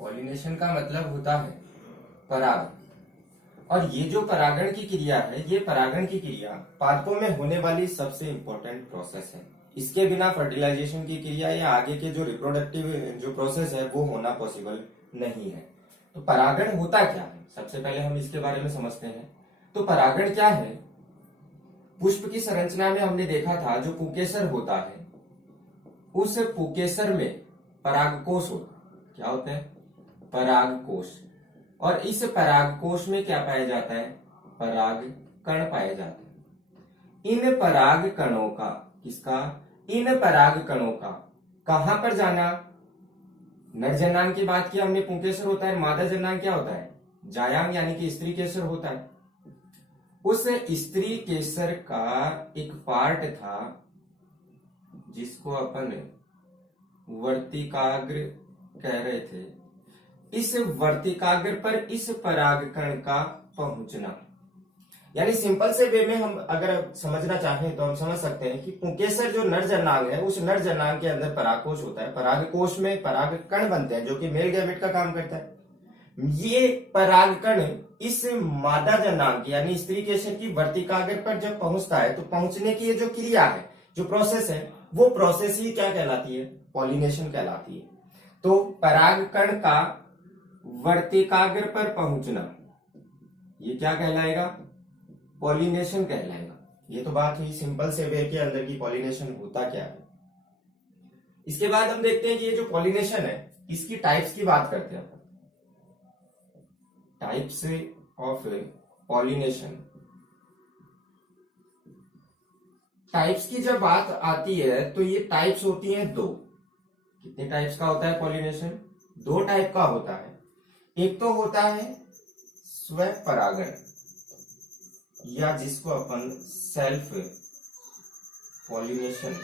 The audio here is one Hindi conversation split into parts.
पॉलिनेशन का मतलब होता है पराग। और ये जो परागण की क्रिया है, ये परागण की क्रिया पादपों में होने वाली सबसे इंपॉर्टेंट प्रोसेस है। इसके बिना फर्टिलाइजेशन की क्रिया या आगे के जो रिप्रोडक्टिव जो प्रोसेस है वो होना पॉसिबल नहीं है। तो परागण होता क्या है, सबसे पहले हम इसके बारे में समझते हैं। तो परागण क्या है? पुष्प की संरचना में हमने देखा था जो पुंकेसर होता है, उस पुंकेसर में परागकोश होता है। क्या होता है? परागकोश। और इस परागकोश में क्या पाया जाता है? पराग कण पाए जाते हैं। इन पराग कणों का इन पराग कणों का कहां पर जाना? नर जनांग की बात की हमने, पुंकेसर होता है। मादा जनांग क्या होता है? जायांग यानी कि स्त्री केसर होता है। उस स्त्री केसर का एक पार्ट था जिसको अपन वर्तिकाग्र कह रहे थे। इस वर्तिकाग्र पर इस परागकण का पहुंचना, यानी सिंपल से वे में हम अगर समझना चाहें तो हम समझ सकते हैं कि पुंकेसर जो नर जनांग है, उस नर जनांग के अंदर परागकोश होता है। परागकोश में परागकण बनते हैं जो कि मेल गैमेट का काम करता है। ये परागकण इस मादा जनांग यानी स्त्री केसर की वर्तिकाग्र पर जब पहुंचता है तो पहुंचने की ये जो क्रिया है, जो प्रोसेस है, वो प्रोसेस ही क्या कहलाती है? पॉलिनेशन कहलाती है। तो परागकण का वर्तिकाग्र पर पहुंचना, ये क्या कहलाएगा? पॉलिनेशन कहलाएगा। ये तो बात हुई सिंपल से वे के अंदर की पॉलिनेशन होता क्या है। इसके बाद हम देखते हैं कि ये जो पॉलिनेशन है, इसकी टाइप्स की बात करते हैं। Types of pollination. टाइप्स की जब बात आती है तो ये टाइप्स होती हैं दो। कितने टाइप्स का होता है पॉलिनेशन? दो टाइप का होता है। एक तो होता है स्वपरागण, या जिसको अपन सेल्फ पॉलिनेशन,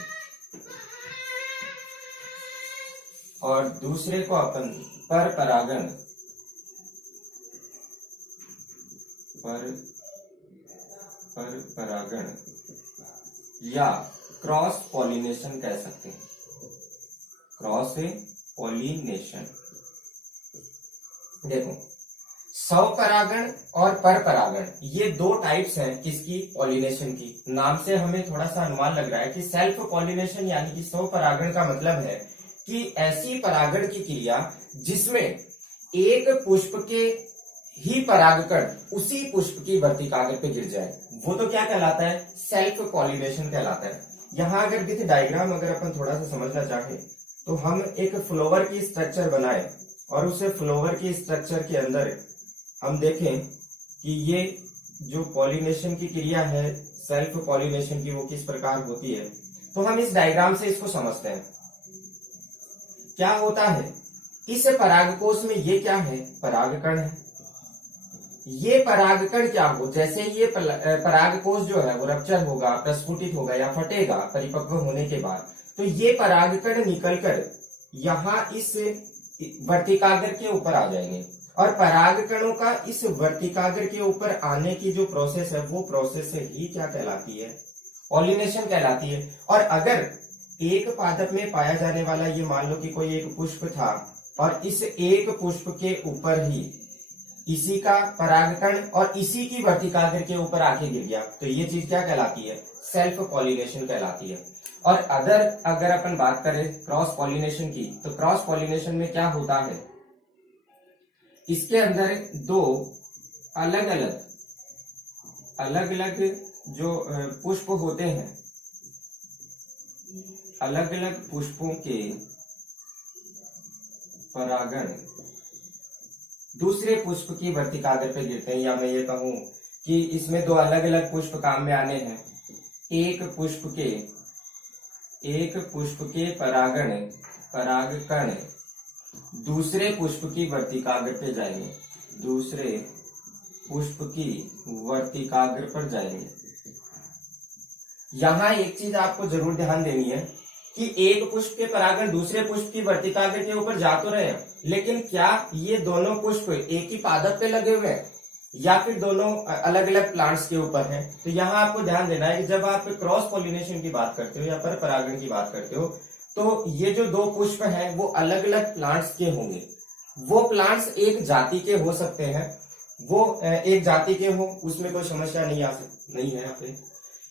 और दूसरे को अपन पर परागण या क्रॉस पॉलिनेशन कह सकते हैं। Cross pollination. देखो, स्वपरागण और परपरागण, ये दो टाइप्स हैं किसकी? पॉलिनेशन की। नाम से हमें थोड़ा सा अनुमान लग रहा है कि सेल्फ पॉलिनेशन यानी कि स्वपरागण का मतलब है कि ऐसी परागण की क्रिया जिसमें एक पुष्प के ही परागकण उसी पुष्प की वर्तिकाग्र पे गिर जाए, वो तो क्या कहलाता है? सेल्फ पॉलिनेशन कहलाता है। यहां अगर विथ डायग्राम अगर अपन थोड़ा सा समझना चाहें तो हम एक फ्लावर की स्ट्रक्चर बनाए और उस फ्लावर की स्ट्रक्चर के अंदर हम देखें कि ये जो पॉलिनेशन की क्रिया है सेल्फ पॉलिनेशन की, वो किस प्रकार होती है। तो हम इस डायग्राम से इसको समझते हैं। क्या होता है? इस परागकोश में ये क्या है? परागकण है। ये परागकण क्या हो, जैसे ये परागकोश जो है वो रप्चर होगा, प्रस्फुटित होगा या फटेगा परिपक्व होने के बाद, तो ये परागकण निकलकर यहाँ इस वर्तिकाग्र के ऊपर आ जाएंगे। और परागकणों का इस वर्तिकाग्र के ऊपर आने की जो प्रोसेस है, वो प्रोसेस ही क्या कहलाती है? पॉलिनेशन कहलाती है। और अगर एक पादप में पाया जाने वाला, ये मान लो कि कोई एक पुष्प था और इस एक पुष्प के ऊपर ही इसी का परागकण और इसी की वर्तिकाग्र के ऊपर आके गिर गया, तो ये चीज क्या कहलाती है? सेल्फ पॉलिनेशन कहलाती है। और अगर अपन बात करें क्रॉस पॉलिनेशन की, तो क्रॉस पॉलिनेशन में क्या होता है? इसके अंदर दो अलग अलग जो पुष्प होते हैं, अलग अलग पुष्पों के परागण दूसरे पुष्प की वर्तिकाग्र पे गिरते हैं। या मैं ये कहूं कि इसमें दो अलग अलग पुष्प काम में आने हैं। एक पुष्प के परागकण दूसरे पुष्प की वर्तिकाग्र पे जाएंगे, दूसरे पुष्प की वर्तिकाग्र पर जाएंगे। यहां एक चीज आपको जरूर ध्यान देनी है कि एक पुष्प के परागण दूसरे पुष्प की वर्तिकाग्र के ऊपर जा तो रहे हैं, लेकिन क्या ये दोनों पुष्प एक ही पादप पे लगे हुए हैं या फिर दोनों अलग अलग प्लांट्स के ऊपर हैं? तो यहाँ आपको ध्यान देना है कि जब आप क्रॉस पॉलिनेशन की बात करते हो या पर परागण की बात करते हो, तो ये जो दो पुष्प हैं वो अलग अलग प्लांट्स के होंगे। वो प्लांट्स एक जाति के हो सकते हैं, वो एक जाति के हो, उसमें कोई समस्या नहीं है।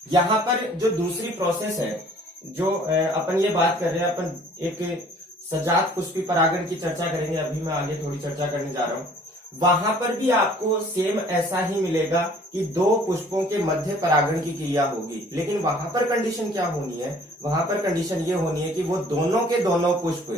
यहाँ पर जो दूसरी प्रोसेस है, जो अपन ये बात कर रहे हैं, अपन एक सजात पुष्पी परागण की चर्चा करेंगे, अभी मैं आगे थोड़ी चर्चा करने जा रहा हूँ। वहां पर भी आपको सेम ऐसा ही मिलेगा कि दो पुष्पों के मध्य परागण की क्रिया होगी, लेकिन वहां पर कंडीशन क्या होनी है, वहां पर कंडीशन ये होनी है कि वो दोनों के दोनों पुष्प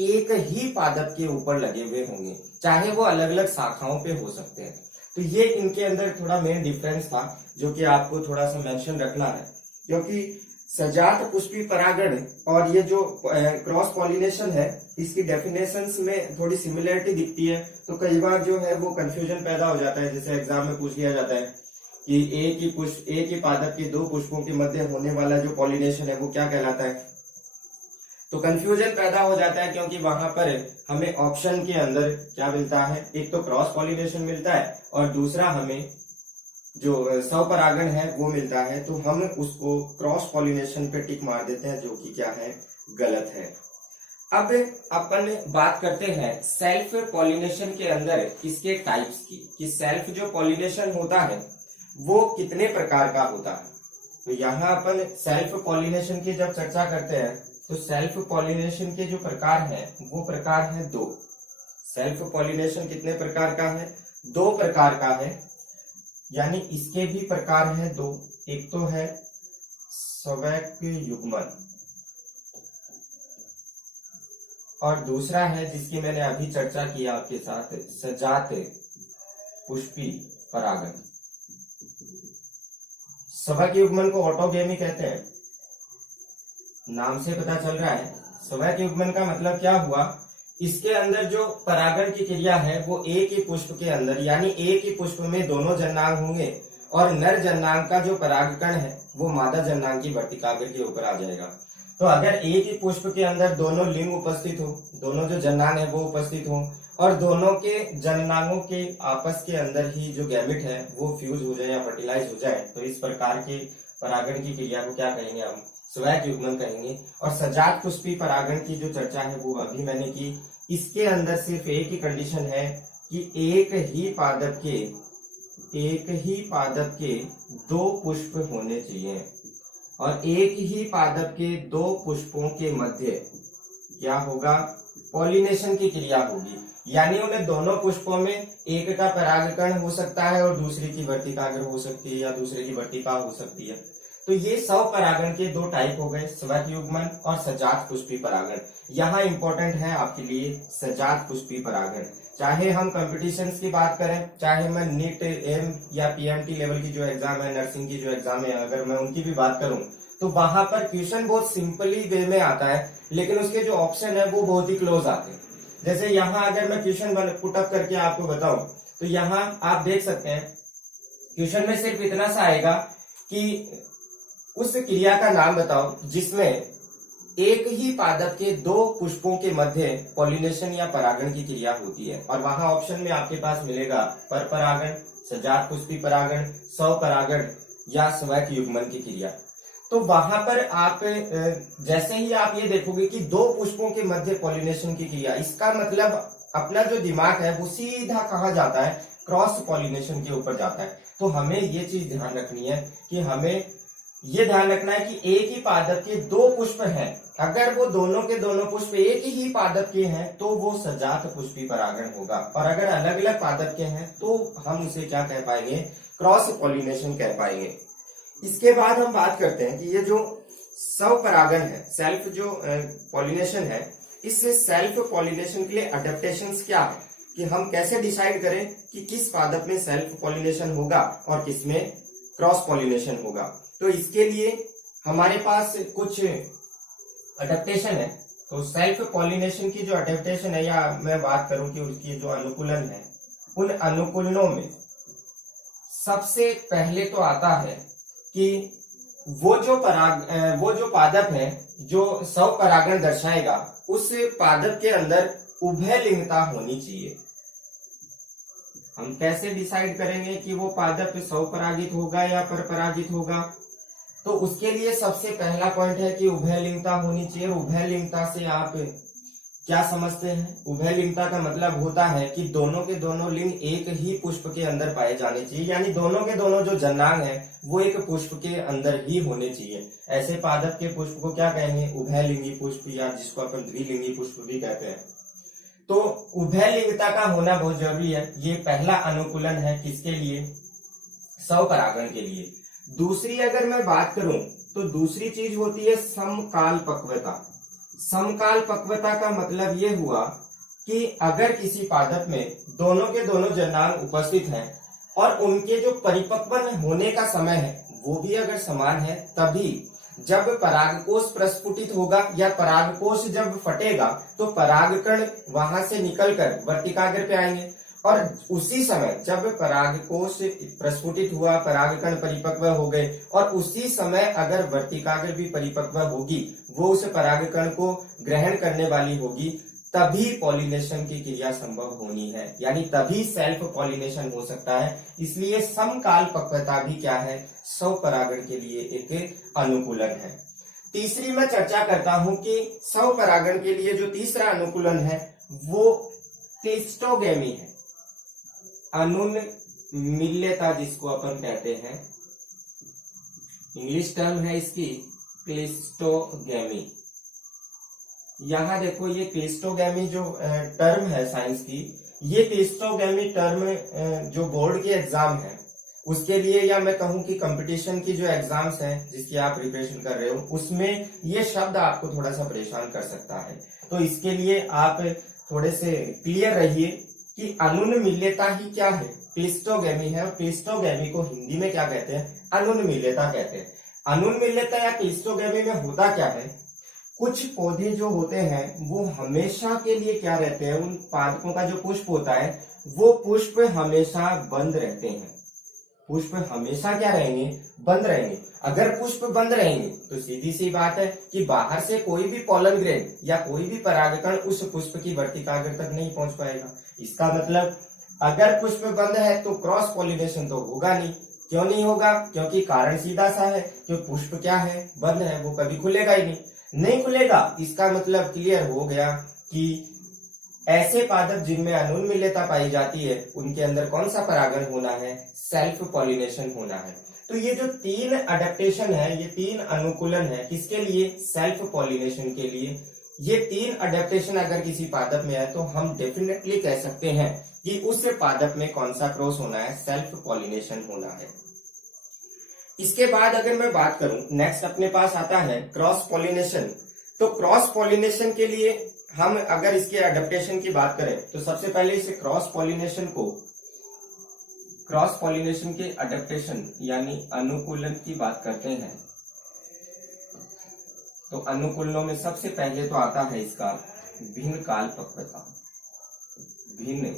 एक ही पादप के ऊपर लगे हुए होंगे, चाहे वो अलग अलग शाखाओं पे हो सकते हैं। तो ये इनके अंदर थोड़ा मेन डिफरेंस था, जो कि आपको थोड़ा सा मेंशन रखना है, क्योंकि सजात पुष्पी परागण और ये जो क्रॉस पॉलिनेशन है, इसकी डेफिनेशंस में थोड़ी सिमिलरिटी दिखती है। तो कई बार जो है वो कंफ्यूजन पैदा हो जाता है, जैसे एग्जाम में पूछ लिया जाता है कि एक ही पादप के दो पुष्पों के मध्य होने वाला जो पॉलिनेशन है वो क्या कहलाता है। तो कंफ्यूजन पैदा हो जाता है, क्योंकि वहां पर हमें ऑप्शन के अंदर क्या मिलता है, एक तो क्रॉस पॉलिनेशन मिलता है और दूसरा हमें जो स्वपरागण है वो मिलता है। तो हम उसको क्रॉस पॉलिनेशन पे टिक मार देते हैं, जो कि क्या है, गलत है। अब अपन बात करते हैं सेल्फ पॉलिनेशन के अंदर इसके टाइप्स की, कि सेल्फ जो पॉलिनेशन होता है वो कितने प्रकार का होता है। तो यहाँ अपन सेल्फ पॉलिनेशन की जब चर्चा करते हैं, तो सेल्फ पॉलिनेशन के जो प्रकार हैं वो प्रकार है दो। सेल्फ पॉलिनेशन कितने प्रकार का है, दो प्रकार का है, यानी इसके भी प्रकार हैं दो। एक तो है स्वैक युग्मन और दूसरा है, जिसकी मैंने अभी चर्चा की आपके साथ, सजात पुष्पी परागण। स्वैक युग्मन को ऑटोगेमी कहते हैं, नाम से पता चल रहा है। स्वैक युग्मन का मतलब क्या हुआ, इसके अंदर जो परागण की क्रिया है वो एक ही पुष्प के अंदर, यानी एक ही पुष्प में दोनों जननांग होंगे और नर जननांग का जो परागकण है वो मादा जननांग की वर्तिकाग्र के ऊपर आ जाएगा। तो अगर एक ही पुष्प के अंदर दोनों लिंग उपस्थित हो, दोनों जो जननांग है वो उपस्थित हो और दोनों के जननांगों के आपस के अंदर ही जो गैमेट है वो फ्यूज हो जाए या फर्टिलाइज हो जाए, तो इस प्रकार के परागण की क्रिया को क्या कहेंगे, हम स्वैक युग्मन कहेंगे। और सजात पुष्पी परागण की जो चर्चा है वो अभी मैंने की। इसके अंदर सिर्फ एक ही कंडीशन है कि एक ही पादप के दो पुष्प होने चाहिए और एक ही पादप के दो पुष्पों के मध्य क्या होगा, पॉलिनेशन की क्रिया होगी, यानी उन्हें दोनों पुष्पों में एक का परागकण हो सकता है और दूसरे की वर्तिकाग्र हो सकती है या दूसरे की वर्तिका हो सकती है। तो ये स्वपरागण के दो टाइप हो गए, स्वैक युग्मन और सजात पुष्पी परागण। यहाँ इंपॉर्टेंट है आपके लिए सजात पुष्पी परागण। चाहे हम कंपटीशंस की बात करें, चाहे मैं नीट एम या पीएमटी लेवल की जो एग्जाम है, नर्सिंग की जो एग्जाम है, अगर मैं उनकी भी बात करूं, तो वहां पर क्वेश्चन बहुत सिंपली वे में आता है, लेकिन उसके जो ऑप्शन है वो बहुत ही क्लोज आते हैं। जैसे यहाँ अगर मैं क्वेश्चन पुटअप करके आपको बताऊं, तो यहाँ आप देख सकते हैं क्वेश्चन में सिर्फ इतना सा आएगा कि उस क्रिया का नाम बताओ जिसमें एक ही पादप के दो पुष्पों के मध्य पॉलिनेशन या परागण की क्रिया होती है। और वहां ऑप्शन में आपके पास मिलेगा पर परागण, सजात पुष्पी परागण, स्वपरागण या स्वैक युग्मन की क्रिया। तो वहां पर आप जैसे ही आप ये देखोगे कि दो पुष्पों के मध्य पॉलिनेशन की क्रिया, इसका मतलब अपना जो दिमाग है वो सीधा कहाँ जाता है, क्रॉस पॉलिनेशन के ऊपर जाता है। तो हमें ये चीज ध्यान रखनी है कि हमें ये ध्यान रखना है कि एक ही पादप के दो पुष्प हैं, अगर वो दोनों के दोनों पुष्प एक ही पादप के हैं तो वो सजात पुष्पी परागण होगा, और अगर अलग अलग पादप के हैं तो हम उसे क्या कह पाएंगे, क्रॉस पॉलिनेशन कह पाएंगे। इसके बाद हम बात करते हैं कि ये जो स्वपरागण है, सेल्फ जो पॉलिनेशन है, इस सेल्फ पॉलिनेशन के लिए अडेप्टेशंस क्या है, कि हम कैसे डिसाइड करें कि किस पादप में सेल्फ पॉलिनेशन होगा और किसमें क्रॉस पॉलिनेशन होगा। तो इसके लिए हमारे पास कुछ अडेप्टेशन है। तो सेल्फ पॉलिनेशन की जो अडेप्टेशन है, या मैं बात करूं कि उसकी जो अनुकूलन है, उन अनुकूलनों में सबसे पहले तो आता है कि वो जो पादप है जो स्वपरागण दर्शाएगा, उस पादप के अंदर उभय लिंगता होनी चाहिए। हम कैसे डिसाइड करेंगे कि वो पादप स्वपरागित होगा या परपरागित होगा, तो उसके लिए सबसे पहला पॉइंट है कि उभय लिंगता होनी चाहिए। उभय लिंगता से आप क्या समझते हैं? उभयलिंगता का मतलब होता है कि दोनों के दोनों लिंग एक ही पुष्प के अंदर पाए जाने चाहिए, यानी दोनों के दोनों जो जनांग है वो एक पुष्प के अंदर ही होने चाहिए। ऐसे पादप के पुष्प को क्या कहेंगे? उभयलिंगी पुष्प, या जिसको अपन द्विलिंगी पुष्प भी कहते हैं। तो उभयलिंगता का होना बहुत जरूरी है। ये पहला अनुकूलन है किसके लिए? स्वपरागण के लिए। दूसरी अगर मैं बात करूं तो दूसरी चीज होती है समकाल पक्वता। समकाल पक्वता का मतलब ये हुआ कि अगर किसी पादप में दोनों के दोनों जनांग उपस्थित हैं और उनके जो परिपक्व होने का समय है वो भी अगर समान है, तभी जब परागकोश प्रस्फुटित होगा या परागकोश जब फटेगा तो परागकण वहां से निकलकर वर्तिकाग्र पे आएंगे, और उसी समय जब परागकोश प्रस्फुटित हुआ, परागकण परिपक्व हो गए, और उसी समय अगर वर्तिकाग्र भी परिपक्व होगी, वो उस परागकण को ग्रहण करने वाली होगी, तभी पॉलिनेशन की क्रिया संभव होनी है, यानी तभी सेल्फ पॉलिनेशन हो सकता है। इसलिए समकाल पक्वता भी क्या है? स्वपरागण के लिए एक अनुकूलन है। तीसरी मैं चर्चा करता हूं कि स्वपरागण के लिए जो तीसरा अनुकूलन है वो क्लिस्टोगेमी है, अनुन्मील्यता जिसको अपन कहते हैं, इंग्लिश टर्म है इसकी क्लिस्टोगेमी। यहां देखो ये क्लिस्टोगेमी जो टर्म है साइंस की, ये क्लिस्टोगेमी टर्म जो बोर्ड के एग्जाम है उसके लिए, या मैं कहूं कि कंपटीशन की जो एग्जाम्स हैं जिसकी आप प्रिपरेशन कर रहे हो, उसमें ये शब्द आपको थोड़ा सा परेशान कर सकता है। तो इसके लिए आप थोड़े से क्लियर रहिए कि अनुन्मील्यता ही क्या है? क्लिस्टोगेमी है, और क्लिस्टोगेमी को हिंदी में क्या कहते हैं? अनुन्मील्यता कहते हैं। अनुन्मील्यता या क्लिस्टोगेमी में होता क्या है? कुछ पौधे जो होते हैं वो हमेशा के लिए क्या रहते हैं? उन पादपों का जो पुष्प होता है वो पुष्प हमेशा बंद रहते हैं। पुष्प हमेशा क्या रहेंगे? बंद रहेंगे। अगर पुष्प बंद रहेंगे तो सीधी सी बात है कि बाहर से कोई भी पॉलन ग्रेन या कोई भी परागकण उस पुष्प की वर्तिकाग्र तक नहीं पहुंच पाएगा। इसका मतलब अगर पुष्प बंद है तो क्रॉस पॉलिनेशन तो होगा नहीं। क्यों नहीं होगा? क्योंकि कारण सीधा सा है कि पुष्प क्या है? बंद है, वो कभी खुलेगा ही नहीं खुलेगा। इसका मतलब क्लियर हो गया कि ऐसे पादप जिनमें अनुन्मील्यता पाई जाती है उनके अंदर कौन सा परागण होना है? सेल्फ पॉलिनेशन होना है। तो ये जो तीन अडेप्टेशन है, ये तीन अनुकूलन है, किसके लिए? सेल्फ पॉलिनेशन के लिए। ये तीन अडेप्टेशन अगर किसी पादप में है तो हम डेफिनेटली कह सकते हैं कि उस पादप में कौन सा क्रॉस होना है? सेल्फ पॉलिनेशन होना है। इसके बाद अगर मैं बात करूं, नेक्स्ट अपने पास आता है क्रॉस पॉलिनेशन। तो क्रॉस पॉलिनेशन के लिए हम अगर इसके अडेप्टेशन की बात करें तो सबसे पहले इसे क्रॉस पॉलिनेशन के अडेप्टेशन यानी अनुकूलन की बात करते हैं। तो अनुकूलनों में सबसे पहले तो आता है इसका भिन्न काल पक्वता। भिन्न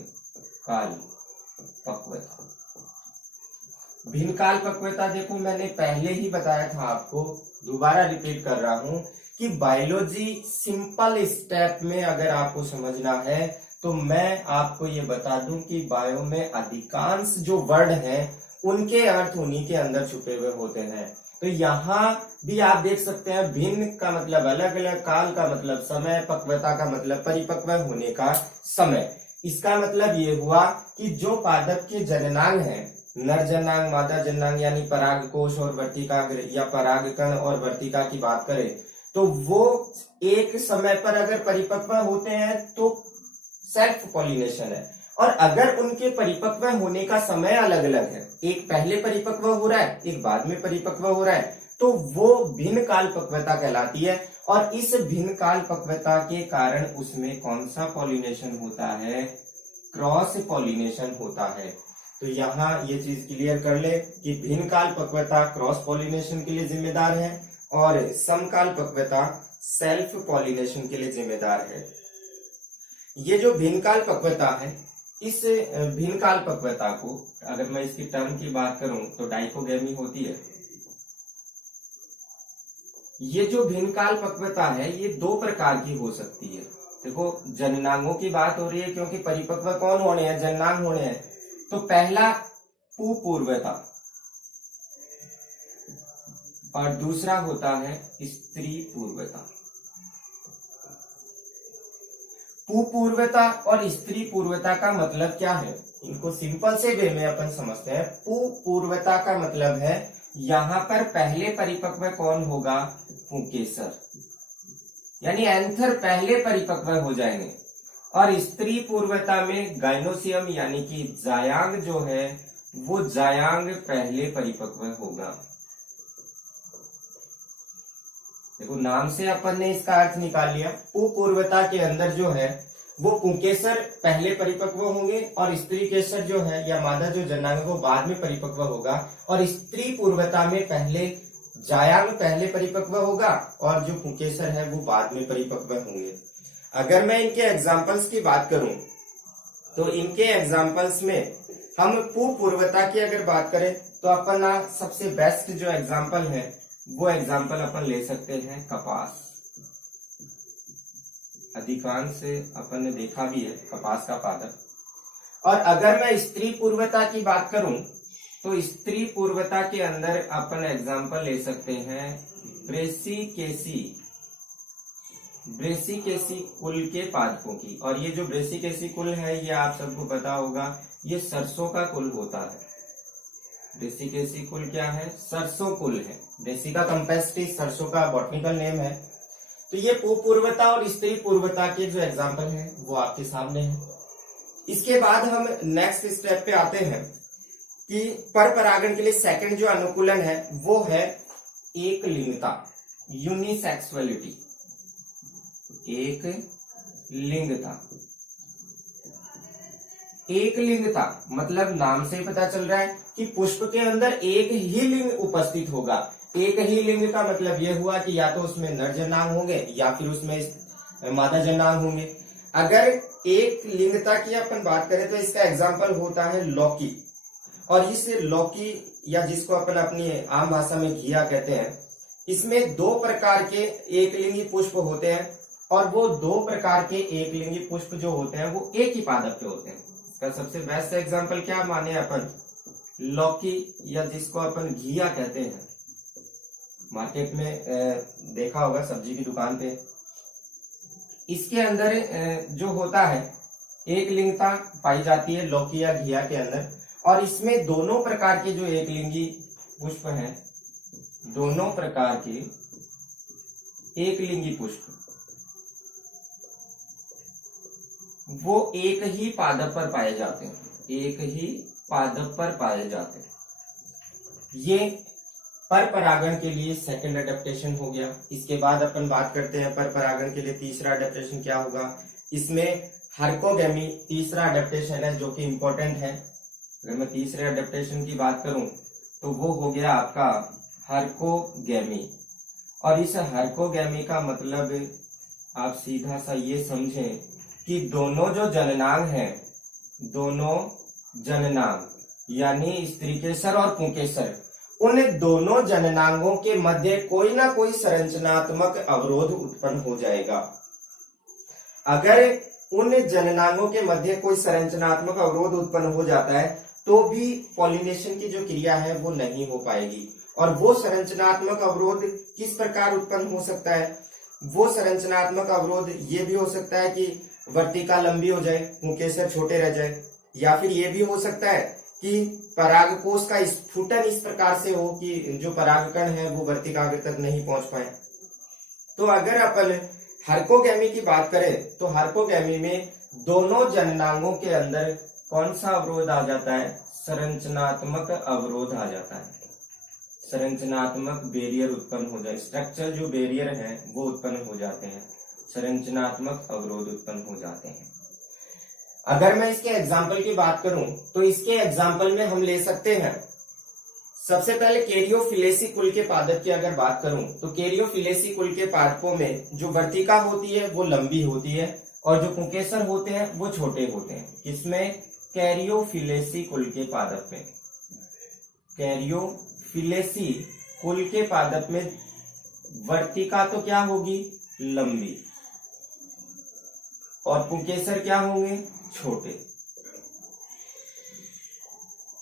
काल पक्वता देखो मैंने पहले ही बताया था आपको, दोबारा रिपीट कर रहा हूं कि बायोलॉजी सिंपल स्टेप में अगर आपको समझना है तो मैं आपको ये बता दूं कि बायो में अधिकांश जो वर्ड हैं उनके अर्थ उन्हीं के अंदर छुपे हुए होते हैं। तो यहाँ भी आप देख सकते हैं भिन्न का मतलब अलग अलग, काल का मतलब समय, पक्वता का मतलब परिपक्व होने का समय। इसका मतलब ये हुआ कि जो पादप के जननांग हैं, नर जनांग, मादा जनांग यानी परागकोश और वर्तिकाग्र या परागकण और वर्तिका की बात करें तो वो एक समय पर अगर परिपक्व होते हैं तो सेल्फ पॉलिनेशन है, और अगर उनके परिपक्व होने का समय अलग अलग है, एक पहले परिपक्व हो रहा है एक बाद में परिपक्व हो रहा है, तो वो भिन्न काल पक्वता कहलाती है। और इस भिन्न काल पक्वता के कारण उसमें कौन सा पॉलिनेशन होता है? क्रॉस पॉलिनेशन होता है। तो यहाँ ये चीज क्लियर कर ले कि भिन्न काल पक्वता क्रॉस पॉलिनेशन के लिए जिम्मेदार है और समकाल पक्वता सेल्फ पॉलिनेशन के लिए जिम्मेदार है। ये जो भिन्न काल पक्वता है, इस भिन्न काल पक्वता को अगर मैं इसकी टर्म की बात करूं तो डाइकोगेमी होती है। ये जो भिन्न काल पक्वता है ये दो प्रकार की हो सकती है। देखो जननांगों की बात हो रही है क्योंकि परिपक्व कौन होने हैं? जननांग होने हैं। तो पहला पुपूर्वता और दूसरा होता है स्त्री पूर्वता। पुपूर्वता और स्त्री पूर्वता का मतलब क्या है, इनको सिंपल से वे में अपन समझते हैं। पुपूर्वता का मतलब है यहाँ पर पहले परिपक्व कौन होगा, पुंकेसर, यानी एंथर पहले परिपक्व हो जाएंगे। और स्त्री पूर्वता में गाइनोसियम यानी कि जायांग जो है वो जायांग पहले परिपक्व होगा। देखो नाम से अपन ने इसका अर्थ निकाल लिया। पुपूर्वता के अंदर जो है वो पुंकेसर पहले परिपक्व होंगे और स्त्री केसर जो है या मादा जो जनांग वो बाद में परिपक्व होगा। और स्त्री पूर्वता में पहले जायांग पहले परिपक्व होगा और जो पुंकेसर है वो बाद में परिपक्व होंगे। अगर मैं इनके एग्जाम्पल्स की बात करूं तो इनके एग्जाम्पल्स में हम पुपूर्वता की अगर बात करें तो अपना सबसे बेस्ट जो एग्जाम्पल है वो एग्जाम्पल अपन ले सकते हैं कपास। अधिकांश अपन ने देखा भी है कपास का पादप। और अगर मैं स्त्री पूर्वता की बात करूं तो स्त्री पूर्वता के अंदर अपन एग्जाम्पल ले सकते हैं ब्रेसिकेसी, ब्रेसिकेसी कुल के पादपों की। और ये जो ब्रेसिकेसी कुल है ये आप सबको पता होगा ये सरसों का कुल होता है। ब्रेसिकेसी कुल क्या है, सरसों कुल है। ब्रेसिका कंपेस्टी सरसों का बॉटनिकल नेम है। तो ये पुपूर्वता और स्त्री पूर्वता के जो एग्जाम्पल हैं वो आपके सामने है। इसके बाद हम नेक्स्ट स्टेप पे आते हैं कि पर परागण के लिए सेकंड जो अनुकूलन है वो है एक लिंगता, यूनिसेक्सुअलिटी, एक लिंगता। एक लिंगता मतलब नाम से ही पता चल रहा है कि पुष्प के अंदर एक ही लिंग उपस्थित होगा। एक ही लिंग का मतलब यह हुआ कि या तो उसमें नर जनांग होंगे या फिर उसमें मादा जनांग होंगे। अगर एक लिंगता की अपन बात करें तो इसका एग्जाम्पल होता है लौकी। और इस लौकी या जिसको अपन अपनी आम भाषा में घिया कहते हैं, इसमें दो प्रकार के एक लिंगी पुष्प होते हैं और वो दो प्रकार के एक लिंगी पुष्प जो होते हैं वो एक ही पादप के होते हैं। इसका सबसे बेस्ट एग्जाम्पल क्या माने अपन, लौकी या जिसको अपन घिया कहते हैं। मार्केट में देखा होगा सब्जी की दुकान पे। इसके अंदर जो होता है एक लिंगता पाई जाती है लौकी या घिया के अंदर। और इसमें दोनों प्रकार के जो एक लिंगी पुष्प हैं, दोनों प्रकार के एक लिंगी पुष्प वो एक ही पादप पर पाए जाते हैं, एक ही पादप पर पाए जाते हैं। ये पर परागण के लिए सेकंड अडेप्टेशन हो गया। इसके बाद अपन बात करते हैं पर परागण के लिए तीसरा अडेप्टेशन क्या होगा। इसमें हर्कोगेमी तीसरा अडेप्टेशन है जो कि इंपॉर्टेंट है। अगर मैं तीसरे अडेप्टेशन की बात करूं तो वो हो गया आपका हर्कोगेमी। और इस हर्कोगेमी का मतलब आप सीधा सा ये समझें कि दोनों जो जननांग हैं, दोनों जननांग यानी स्त्रीकेसर और पुंकेसर, उन दोनों जननांगों के मध्य कोई ना कोई संरचनात्मक अवरोध उत्पन्न हो जाएगा। अगर उन जननांगों के मध्य कोई संरचनात्मक अवरोध उत्पन्न हो जाता है तो भी पॉलिनेशन की जो क्रिया है वो नहीं हो पाएगी। और वो संरचनात्मक अवरोध किस प्रकार उत्पन्न हो सकता है, वो संरचनात्मक अवरोध ये भी हो सकता है कि वर्तिका लंबी हो जाए, पुंकेसर छोटे रह जाए, या फिर ये भी हो सकता है कि परागकोश का स्फुटन इस प्रकार से हो कि जो परागकण है वो वर्तिकाग्र तक नहीं पहुंच पाए। तो अगर अपन हर्कोगेमी की बात करें तो हर्कोगेमी में दोनों जननांगों के अंदर कौन सा अवरोध आ जाता है, संरचनात्मक अवरोध आ जाता है। संरचनात्मक बैरियर उत्पन्न हो जाए, स्ट्रक्चरल जो बैरियर है वो उत्पन्न हो जाते हैं, संरचनात्मक अवरोध उत्पन्न हो जाते हैं। अगर मैं इसके एग्जाम्पल की बात करूं तो इसके एग्जाम्पल में हम ले सकते हैं सबसे पहले कैरियोफिलेसी कुल के पादप की अगर बात करूं तो कैरियोफिलेसी कुल के पादपों में जो वर्तिका होती है वो लंबी होती है और जो पुंकेसर होते हैं वो छोटे होते हैं। किसमें, कैरियोफिलेसी कुल के पादप में। कैरियोफिलेसी कुल के पादप में वर्तिका तो क्या होगी, लंबी, और पुंकेसर क्या होंगे, छोटे।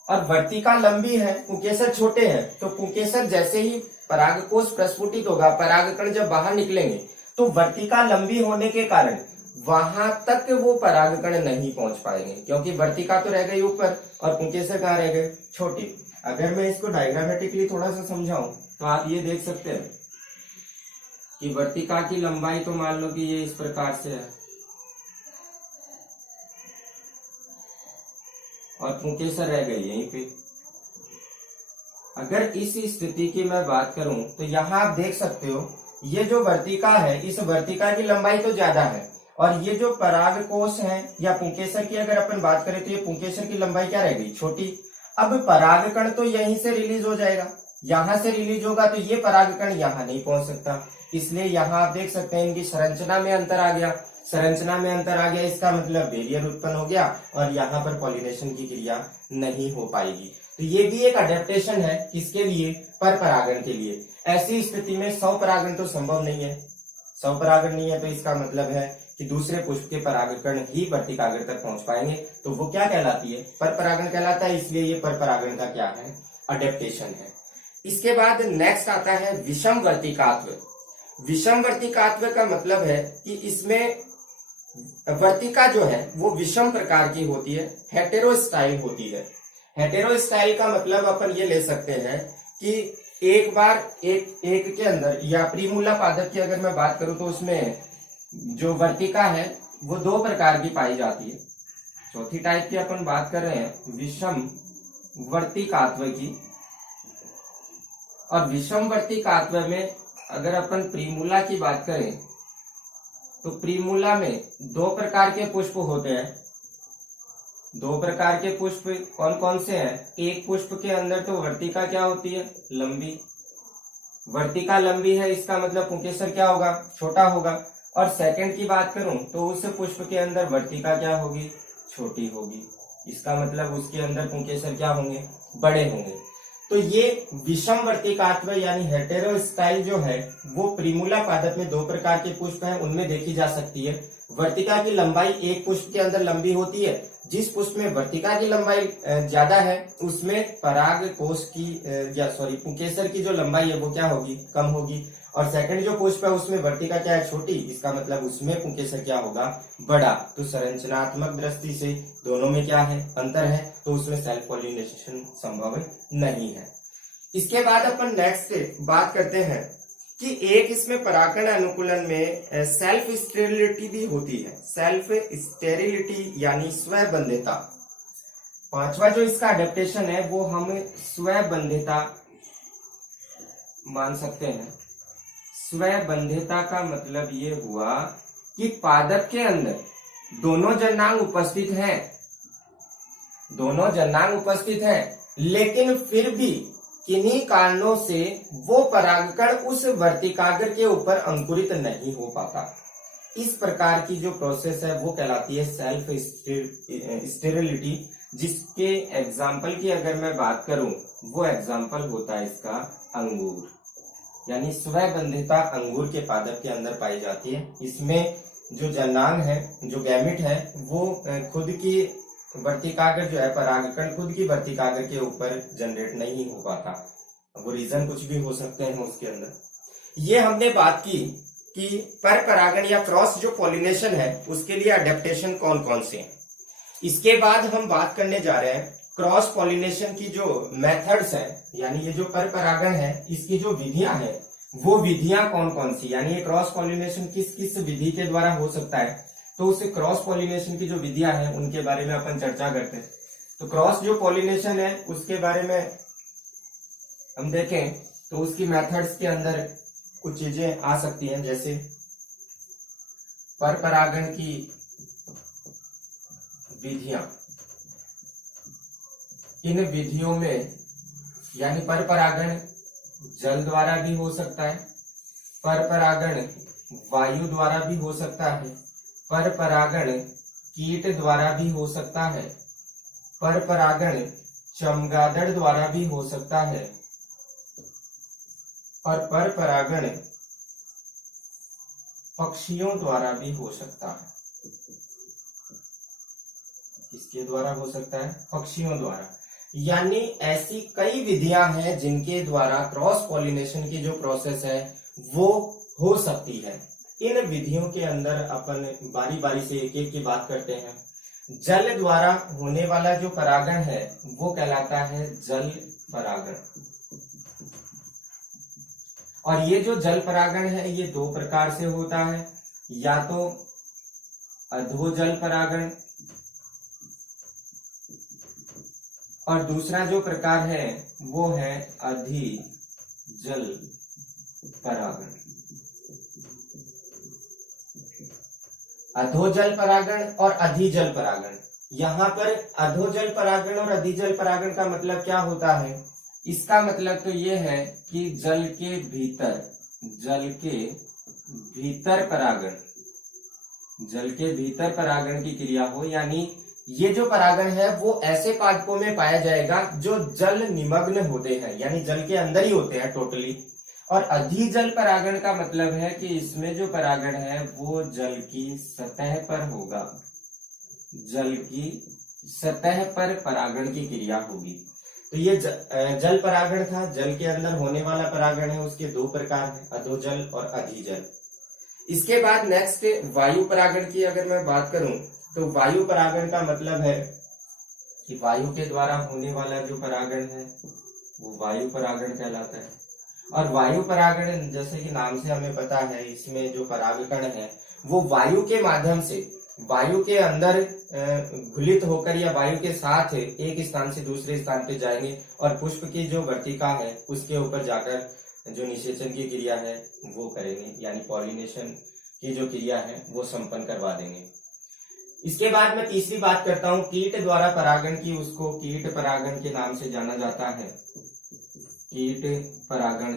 और वर्तिका लंबी है, पुंकेसर छोटे हैं, तो पुंकेसर जैसे ही परागकोश प्रस्फुटित होगा, परागकण जब बाहर निकलेंगे तो वर्तिका लंबी होने के कारण वहां तक वो परागकण नहीं पहुंच पाएंगे, क्योंकि वर्तिका तो रह गई ऊपर और पुंकेसर कहाँ रह गए, छोटे। अगर मैं इसको डायग्रामेटिकली थोड़ा सा समझाऊं तो आप ये देख सकते हैं कि वर्तिका की लंबाई तो मान लो कि ये इस प्रकार से है और पुंकेसर रह गई यहीं पे। अगर इस स्थिति की मैं बात करूं तो यहां आप देख सकते हो ये जो वर्तिका है, इस वर्तिका की लंबाई तो ज्यादा है, और ये जो पराग कोश है या पुंकेसर की अगर अपन बात करें तो ये पुंकेसर की लंबाई क्या रह गई, छोटी। अब परागकण तो यहीं से रिलीज हो जाएगा, यहां से रिलीज होगा तो ये परागकण यहां नहीं पहुंच सकता, इसलिए यहां आप देख सकते हैं इनकी संरचना में अंतर आ गया। संरचना में अंतर आ गया, इसका मतलब बैरियर उत्पन्न हो गया और यहाँ पर पॉलिनेशन की क्रिया नहीं हो पाएगी। तो ये भी एक अडेप्टेशन है, किसके लिए, पर परागण के लिए। ऐसी स्थिति में स्वपरागण तो संभव नहीं है, स्वपरागण नहीं है तो इसका मतलब है कि दूसरे पुष्प के परागकण ही वर्तिकाग्र तक पहुंच पाएंगे, तो वो क्या कहलाती है, पर परागण कहलाता है। इसलिए ये पर परागण का क्या है, अडेप्टेशन है। इसके बाद नेक्स्ट आता है विषम वर्तिकात्व। विषम वर्तिकात्व का मतलब है कि इसमें वर्तिका जो है वो विषम प्रकार की होती है, हेटेरोस्टाइल होती है। हेटेरोस्टाइल का मतलब अपन ये ले सकते हैं कि एक बार एक के अंदर, या प्रीमूला पादप की अगर मैं बात करूं तो उसमें जो वर्तिका है वो दो प्रकार की पाई जाती है। चौथी टाइप की अपन बात कर रहे हैं विषम वर्तिकात्व की। और विषम वर्तिकात्व में अगर अपन प्रीमूला की बात करें तो प्रीमूला में दो प्रकार के पुष्प होते हैं। दो प्रकार के पुष्प कौन कौन से हैं, एक पुष्प के अंदर तो वर्तिका क्या होती है, लंबी। वर्तिका लंबी है, इसका मतलब पुंकेसर क्या होगा, छोटा होगा। और सेकंड की बात करूं तो उस पुष्प के अंदर वर्तिका क्या होगी, छोटी होगी, इसका मतलब उसके अंदर पुंकेसर क्या होंगे, बड़े होंगे। तो ये विषम वर्तिकात्व यानी हेटेरोस्टाइल जो है वो प्रीमूला पादप में दो प्रकार के पुष्प हैं, उनमें देखी जा सकती है। वर्तिका की लंबाई एक पुष्प के अंदर लंबी होती है, जिस पुष्प में वर्तिका की लंबाई ज्यादा है उसमें पराग कोश की पुंकेसर की जो लंबाई है वो क्या होगी, कम होगी। और सेकंड जो पुष्प है उसमें वर्तिका क्या है, छोटी, इसका मतलब उसमें पुंकेसर क्या होगा, बड़ा। तो संरचनात्मक दृष्टि से दोनों में क्या है, अंतर है, तो उसमें सेल्फ पॉलिनेशन संभव नहीं है। इसके बाद अपन नेक्स्ट बात करते हैं कि एक इसमें परागण अनुकूलन में सेल्फ स्टेरिलिटी भी होती है। सेल्फ स्टेरिलिटी यानी स्वबंधिता। पांचवा जो इसका अडेप्टेशन है वो हम स्वबंधिता मान सकते हैं। स्वबंधिता का मतलब ये हुआ कि पादप के अंदर दोनों जननांग उपस्थित हैं, दोनों जननांग उपस्थित हैं, लेकिन फिर भी किन्हीं कारणों से वो परागकण उस वर्तिकाग्र के ऊपर अंकुरित नहीं हो पाता। इस प्रकार की जो प्रोसेस है वो कहलाती है सेल्फ स्टेरिलिटी, जिसके एग्जाम्पल की अगर मैं बात करूं वो एग्जाम्पल होता है इसका अंगूर। यानी स्वबंधिता अंगूर के पादप के अंदर पाई जाती है। इसमें जो जननांग है, जो गैमेट है, वो खुद की वर्तिकाग्र जो है, परागकण खुद की वर्तिकाग्र के ऊपर जनरेट नहीं हो पाता। वो रीजन कुछ भी हो सकते हैं उसके अंदर। ये हमने बात की कि पर परागण या क्रॉस जो पॉलिनेशन है उसके लिए अडेप्टेशन कौन कौन से हैं। इसके बाद हम बात करने जा रहे हैं क्रॉस पॉलिनेशन की जो मेथड्स हैं, यानी ये जो पर परागण है इसकी जो विधियां हैं वो विधियां कौन कौन सी, यानी ये क्रॉस पॉलिनेशन किस किस विधि के द्वारा हो सकता है। तो उस क्रॉस पॉलिनेशन की जो विधियां हैं उनके बारे में अपन चर्चा करते हैं। तो क्रॉस जो पॉलिनेशन है उसके बारे में हम देखें तो उसकी मेथड्स के अंदर कुछ चीजें आ सकती हैं, जैसे पर परागण की विधियां। इन विधियों में यानी पर परागण जल द्वारा भी हो सकता है, पर परागण वायु द्वारा भी हो सकता है, पर परागण कीट द्वारा भी हो सकता है, पर परागण चमगादड़ द्वारा भी हो सकता है, और पर परागण पक्षियों द्वारा भी हो सकता है। किसके द्वारा हो सकता है, पक्षियों द्वारा। यानी ऐसी कई विधियां हैं जिनके द्वारा क्रॉस पॉलिनेशन की जो प्रोसेस है वो हो सकती है। इन विधियों के अंदर अपन बारी बारी से एक एक की बात करते हैं। जल द्वारा होने वाला जो परागण है वो कहलाता है जल परागण। और ये जो जल परागण है ये दो प्रकार से होता है, या तो अधोजल परागण और दूसरा जो प्रकार है वो है अधिजल परागण। अधोजल परागण और अधिजल परागण। यहाँ पर अधोजल परागण और अधिजल परागण का मतलब क्या होता है? इसका मतलब तो ये है कि जल के भीतर परागण, जल के भीतर परागण की क्रिया हो, यानी ये जो परागण है वो ऐसे पादपों में पाया जाएगा जो जल निमग्न होते हैं, यानी जल के अंदर ही होते हैं टोटली। और अधिजल परागण का मतलब है कि इसमें जो परागण है वो जल की सतह पर होगा, जल की सतह पर परागण की क्रिया होगी। तो ये जल परागण था, जल के अंदर होने वाला परागण है, उसके दो प्रकार हैं, अधोजल और अधिजल। इसके बाद नेक्स्ट वायु परागण की अगर मैं बात करूं तो वायु परागण का मतलब है कि वायु के द्वारा होने वाला जो परागण है वो वायु परागण कहलाता है। और वायु परागण जैसे कि नाम से हमें पता है, इसमें जो परागकण है वो वायु के माध्यम से, वायु के अंदर घुलित होकर या वायु के साथ एक स्थान से दूसरे स्थान पे जाएंगे और पुष्प की जो वर्तिका है उसके ऊपर जाकर जो निषेचन की क्रिया है वो करेंगे, यानी पॉलिनेशन की जो क्रिया है वो संपन्न करवा देंगे। इसके बाद मैं तीसरी बात करता हूँ कीट द्वारा परागण की। उसको कीट परागण के नाम से जाना जाता है, कीट परागण।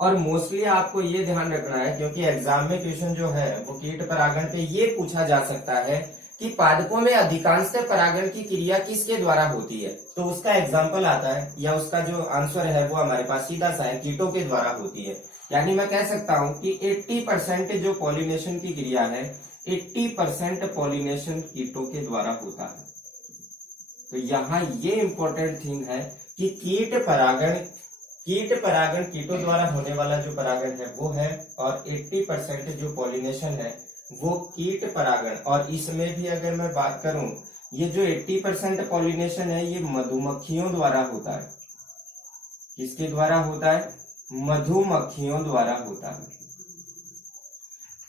और मोस्टली आपको ये ध्यान रखना है क्योंकि एग्जाम में क्वेश्चन जो है वो कीट परागण पे ये पूछा जा सकता है कि पादपों में अधिकांशतः परागण की क्रिया किसके द्वारा होती है, तो उसका एग्जाम्पल आता है या उसका जो आंसर है वो हमारे पास सीधा सा है, कीटों के द्वारा होती है। यानी मैं कह सकता हूं कि 80% जो पॉलिनेशन की क्रिया है 80% पॉलिनेशन कीटों के द्वारा होता है। तो यहाँ ये इंपॉर्टेंट थिंग है कि कीट परागण कीटों द्वारा होने वाला जो परागण है वो है, और 80% जो पॉलिनेशन है वो कीट परागण। और इसमें भी अगर मैं बात करूं, ये जो 80% पॉलिनेशन है ये मधुमक्खियों द्वारा होता है। किसके द्वारा होता है? मधुमक्खियों द्वारा होता है।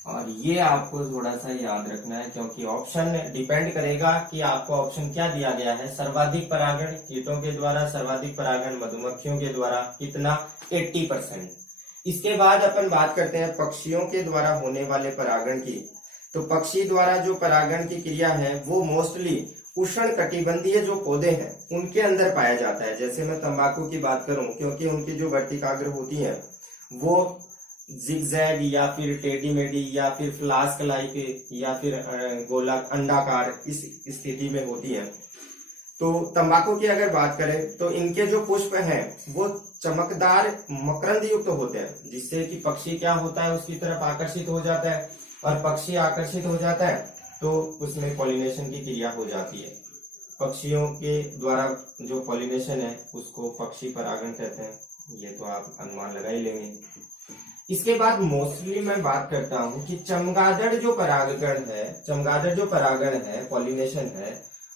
और ये आपको थोड़ा सा याद रखना है क्योंकि ऑप्शन डिपेंड करेगा कि आपको ऑप्शन क्या दिया गया है। सर्वाधिक परागण कीटों के द्वारा, सर्वाधिक परागण मधुमक्खियों के द्वारा, कितना? 80%। इसके बाद अपन बात करते हैं पक्षियों के द्वारा होने वाले परागण की। तो पक्षी द्वारा जो परागण की क्रिया है वो मोस्टली उष्ण कटिबंधीय जो पौधे हैं उनके अंदर पाया जाता है। जैसे मैं तंबाकू की बात करूं, क्योंकि उनकी जो वर्तिकाग्र होती है वो जिगजैग या फिर टेढ़ी मेढ़ी या फिर फ्लास्क लाइक या फिर गोलाकार अंडाकार इस स्थिति में होती है। तो तंबाकू की अगर बात करें तो इनके जो पुष्प हैं वो चमकदार मकरंद युक्त होते हैं, जिससे कि पक्षी क्या होता है उसकी तरफ आकर्षित हो जाता है, और पक्षी आकर्षित हो जाता है तो उसमें पॉलिनेशन की क्रिया हो जाती है। पक्षियों के द्वारा जो पॉलिनेशन है उसको पक्षी परागण कहते हैं, ये तो आप अनुमान लगा ही लेंगे। इसके बाद मोस्टली मैं बात करता हूं कि चमगादड़ जो परागण है, चमगादड़ जो परागण है, पॉलिनेशन है,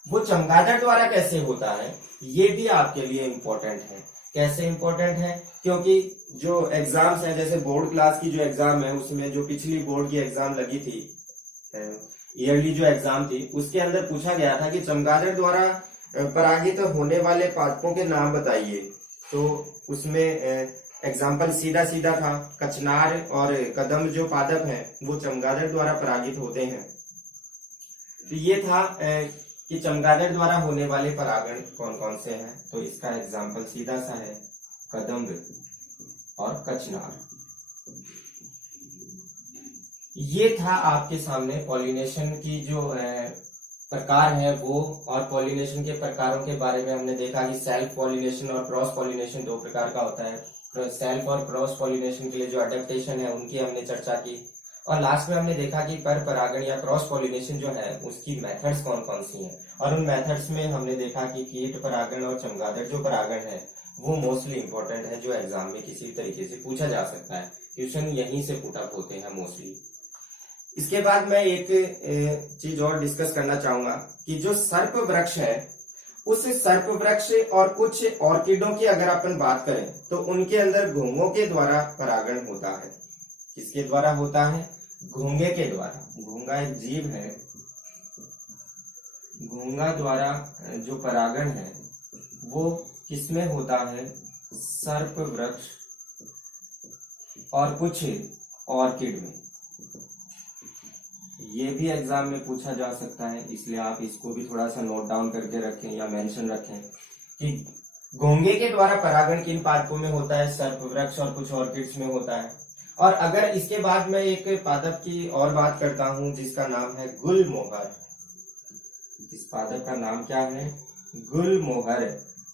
वो चमगादड़ द्वारा कैसे होता है ये भी आपके लिए इम्पोर्टेंट है। कैसे इम्पोर्टेंट है? क्योंकि जो एग्जाम्स है, जैसे बोर्ड क्लास की जो एग्जाम है उसमें जो पिछली बोर्ड की एग्जाम लगी थी, ईयरली जो एग्जाम थी, उसके अंदर पूछा गया था कि चमगादड़ द्वारा परागित होने वाले पादपों के नाम बताइए। तो उसमें एग्जाम्पल सीधा सीधा था, कचनार और कदम जो पादप हैं वो चमगादड़ द्वारा परागित होते हैं। तो ये था कि चमगादड़ द्वारा होने वाले परागण कौन कौन से हैं। तो इसका एग्जाम्पल सीधा सा है, कदम्ब और कचनार। ये था आपके सामने पॉलिनेशन की जो प्रकार है वो, और पॉलिनेशन के प्रकारों के बारे में हमने देखा कि सेल्फ पॉलिनेशन और क्रॉस पॉलिनेशन दो प्रकार का होता है। सेल्फ और क्रॉस पॉलिनेशन के लिए जो अडेप्टेशन है उनकी हमने चर्चा की, और लास्ट में हमने देखा कि पर परागण या क्रॉस पॉलिनेशन जो है उसकी मेथड्स कौन कौन सी हैं। और उन मेथड्स में हमने देखा कि कीट परागण और चमगादड़ जो परागण है वो मोस्टली इंपॉर्टेंट है, जो एग्जाम में किसी तरीके से पूछा जा सकता है। क्वेश्चन यहीं से पुट अप होते हैं मोस्टली। इसके बाद मैं एक चीज और डिस्कस करना चाहूंगा कि जो सर्प वृक्ष है, उस सर्प वृक्ष और कुछ ऑर्किडों की अगर अपन बात करें तो उनके अंदर घोंघों के द्वारा परागण होता है। किसके द्वारा होता है? घोंघे के द्वारा। घोंघा एक जीव है, घोंघा द्वारा जो परागण है वो किसमें होता है? सर्प वृक्ष और कुछ ऑर्किड में। ये भी एग्जाम में पूछा जा सकता है, इसलिए आप इसको भी थोड़ा सा नोट डाउन करके रखें या मेंशन रखें कि घोंघे के द्वारा परागण किन पादपों में होता है? सर्प वृक्ष और कुछ ऑर्किड्स में होता है। और अगर इसके बाद मैं एक पादप की और बात करता हूं जिसका नाम है गुलमोहर। इस पादप का नाम क्या है? गुलमोहर।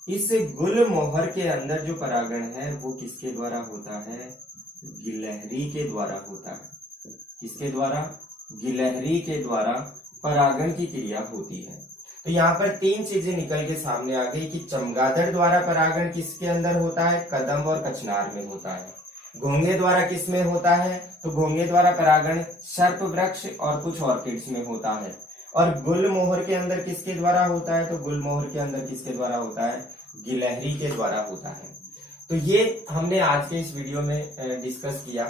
इस गुलमोहर के अंदर जो परागण है वो किसके द्वारा होता है? गिलहरी के द्वारा होता है। किसके द्वारा? गिलहरी के द्वारा परागण की क्रिया होती है। तो यहाँ पर तीन चीजें निकल के सामने आ गई कि चमगादड़ द्वारा परागण किसके अंदर होता है? कदम्ब और कचनार में होता है। घोंघे द्वारा किस में होता है? तो घोंघे द्वारा परागण सर्प वृक्ष और कुछ ऑर्किड्स में होता है। और गुलमोहर के अंदर किसके द्वारा होता है? तो गुलमोहर के अंदर किसके द्वारा होता है? गिलहरी के द्वारा होता है। तो ये हमने आज के इस वीडियो में डिस्कस किया।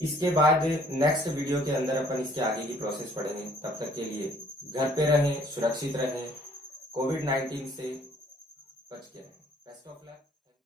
इसके बाद नेक्स्ट वीडियो के अंदर अपन इसके आगे की प्रोसेस पढ़ेंगे। तब तक के लिए घर पे रहें, सुरक्षित रहें, कोविड-19 से बच के रहें। Best of luck.